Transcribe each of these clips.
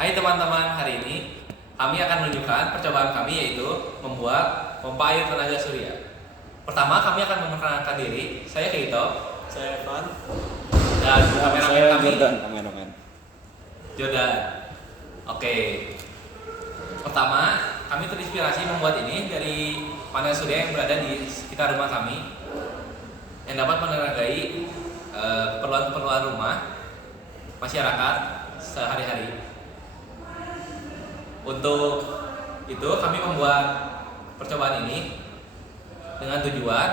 Hai teman-teman, hari ini kami akan menunjukkan percobaan kami yaitu membuat pompa air tenaga surya. Pertama kami akan memperkenalkan diri, saya Keito, Saya Evan. dan kameramen Saya kami Jordan, kameramen. Jordan. Oke. Pertama, kami terinspirasi membuat ini dari panel surya yang berada di sekitar rumah kami yang dapat menenagai keperluan-keperluan rumah masyarakat sehari-hari. Untuk itu kami membuat percobaan ini dengan tujuan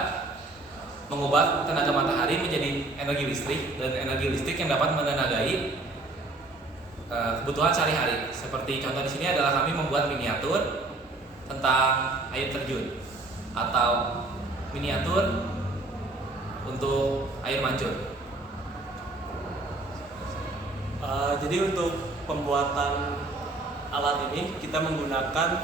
mengubah tenaga matahari menjadi energi listrik dan energi listrik yang dapat menenagai kebutuhan sehari-hari. Seperti contoh di sini adalah kami membuat miniatur tentang air terjun atau miniatur untuk air mancur. Jadi untuk pembuatan alat ini kita menggunakan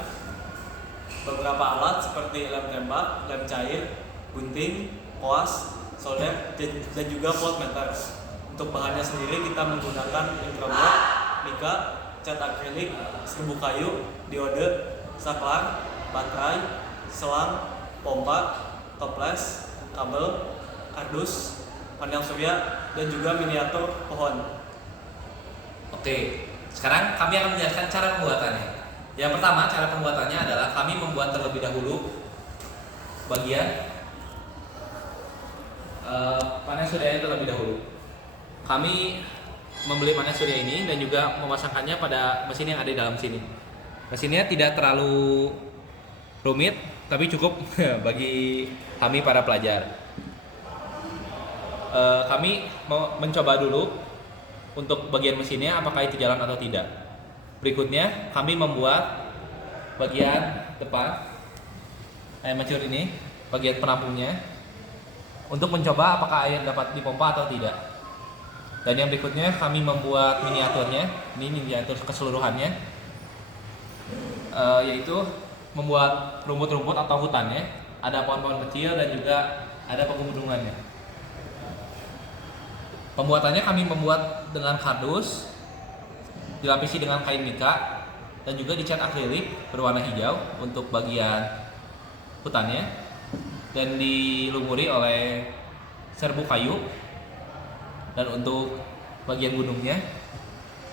beberapa alat seperti lem tembak, lem cair, gunting, koas, solder, dan juga voltmeter. Untuk bahannya sendiri kita menggunakan infrared, mika, cat akrilik, serbuk kayu, diode, saklar, baterai, selang, pompa, toples, kabel, kardus, panel surya, dan juga miniatur pohon. Oke, sekarang kami akan menjelaskan cara pembuatannya. Yang pertama, cara pembuatannya adalah kami membuat terlebih dahulu bagian panel surya terlebih dahulu. Kami membeli panel surya ini dan juga memasangkannya pada mesin yang ada di dalam sini. Mesinnya tidak terlalu rumit, tapi cukup bagi kami para pelajar. Kami mau mencoba dulu untuk bagian mesinnya apakah itu jalan atau tidak. Berikutnya kami membuat bagian depan air mancur ini, bagian penampungnya, untuk mencoba apakah air dapat dipompa atau tidak. Dan yang berikutnya kami membuat miniaturnya, ini miniatur keseluruhannya, yaitu membuat rumput-rumput atau hutannya, ada pohon-pohon kecil dan juga ada pegunungannya. Pembuatannya kami membuat dengan kardus, dilapisi dengan kain mika, dan juga dicat akrilik berwarna hijau untuk bagian hutannya, dan dilumuri oleh serbuk kayu. Dan untuk bagian gunungnya,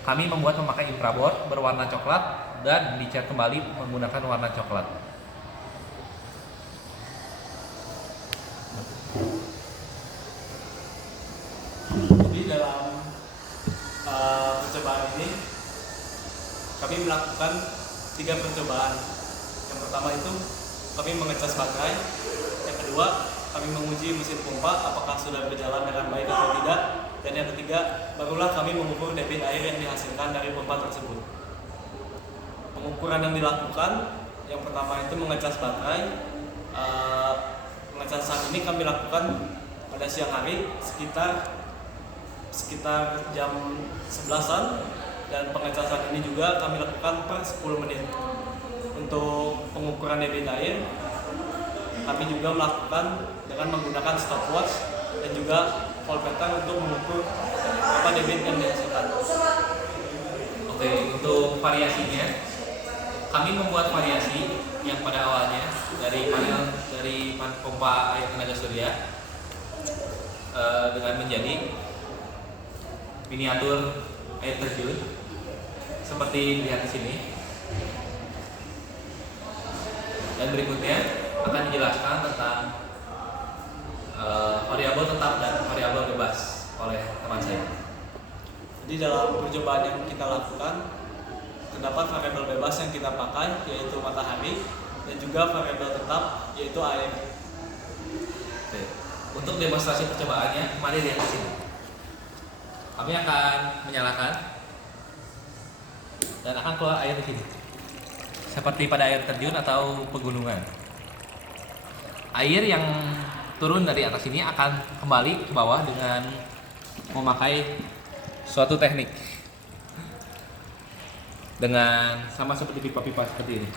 kami membuat memakai infraboard berwarna coklat dan dicat kembali menggunakan warna coklat. Jadi dalam percobaan ini kami melakukan 3 percobaan. Yang pertama itu kami mengecas baterai. Yang kedua kami menguji mesin pompa apakah sudah berjalan dengan baik atau tidak. Dan yang ketiga barulah kami mengukur debit air yang dihasilkan dari pompa tersebut. Pengukuran yang dilakukan yang pertama itu mengecas baterai. Pengecasan ini kami lakukan pada siang hari sekitar jam 11-an, dan pengecasan ini juga kami lakukan per 10 menit. Untuk pengukuran debit air kami juga melakukan dengan menggunakan stopwatch dan juga voltmeter untuk mengukur apa debit yang dihasilkan. Oke, untuk variasinya kami membuat variasi yang pada awalnya dari pompa air tenaga surya dengan menjadi miniatur air terjun seperti dilihat di sini. Dan berikutnya akan dijelaskan tentang variabel tetap dan variabel bebas oleh teman saya. Jadi dalam percobaan yang kita lakukan terdapat variabel bebas yang kita pakai yaitu matahari, dan juga variabel tetap yaitu air. Oke. Untuk demonstrasi percobaannya, mari lihat di sini. Kami akan menyalakan dan akan keluar air di sini, seperti pada air terjun atau pegunungan. Air yang turun dari atas ini akan kembali ke bawah dengan memakai suatu teknik dengan sama seperti pipa-pipa seperti ini.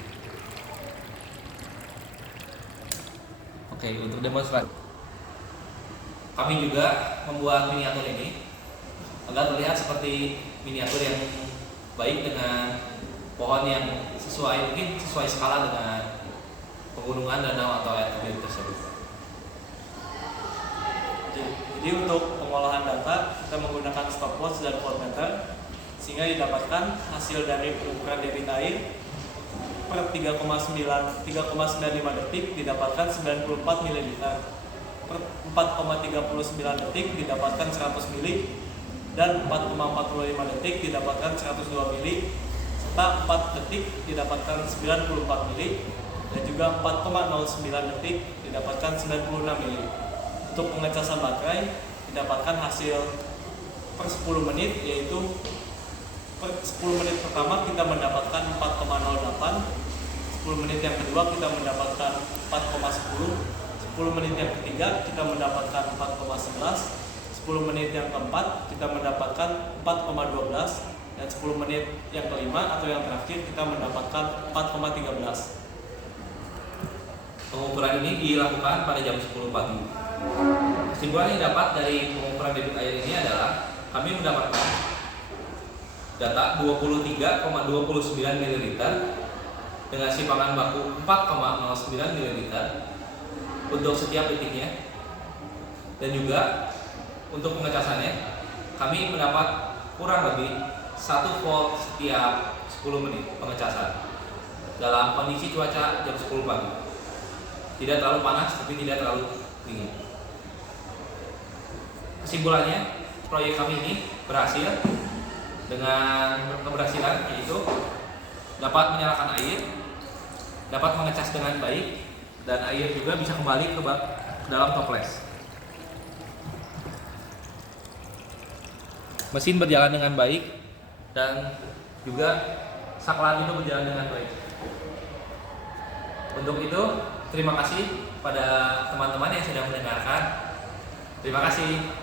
Oke, untuk demonstrasi kami juga membuat miniatur ini agar terlihat seperti miniatur yang baik dengan pohon yang mungkin sesuai skala dengan pegunungan, danau atau air terjun tersebut. Jadi untuk pengolahan data kita menggunakan stopwatch dan voltmeter sehingga didapatkan hasil dari pengukuran debit air per 3,95 detik didapatkan 94 ml, per 4,39 detik didapatkan 100 ml, dan 4,45 detik didapatkan 102 ml, serta 4 detik didapatkan 94 ml, dan juga 4,09 detik didapatkan 96 ml. Untuk pengecasan baterai didapatkan hasil per 10 menit, yaitu per 10 menit pertama kita mendapatkan 4,08, 10 menit yang kedua kita mendapatkan 4,10, 10 menit yang ketiga kita mendapatkan 4,11, 10 menit yang keempat kita mendapatkan 4,12, dan 10 menit yang kelima atau yang terakhir kita mendapatkan 4,13. Pengukuran ini dilakukan pada jam 10 pagi. Kesimpulan yang dapat dari pengukuran debit air ini adalah kami mendapatkan data 23,29 ml dengan simpanan baku 4,09 ml untuk setiap detiknya, dan juga untuk pengecasannya kami mendapat kurang lebih 1 volt setiap 10 menit pengecasan dalam kondisi cuaca jam 10 pagi. Tidak terlalu panas tapi tidak terlalu dingin. Kesimpulannya, proyek kami ini berhasil dengan keberhasilan, yaitu dapat menyalakan air, dapat mengecas dengan baik, dan air juga bisa kembali ke dalam toples. Mesin berjalan dengan baik dan juga saklar itu berjalan dengan baik. Untuk itu, terima kasih pada teman-teman yang sudah mendengarkan. Terima kasih.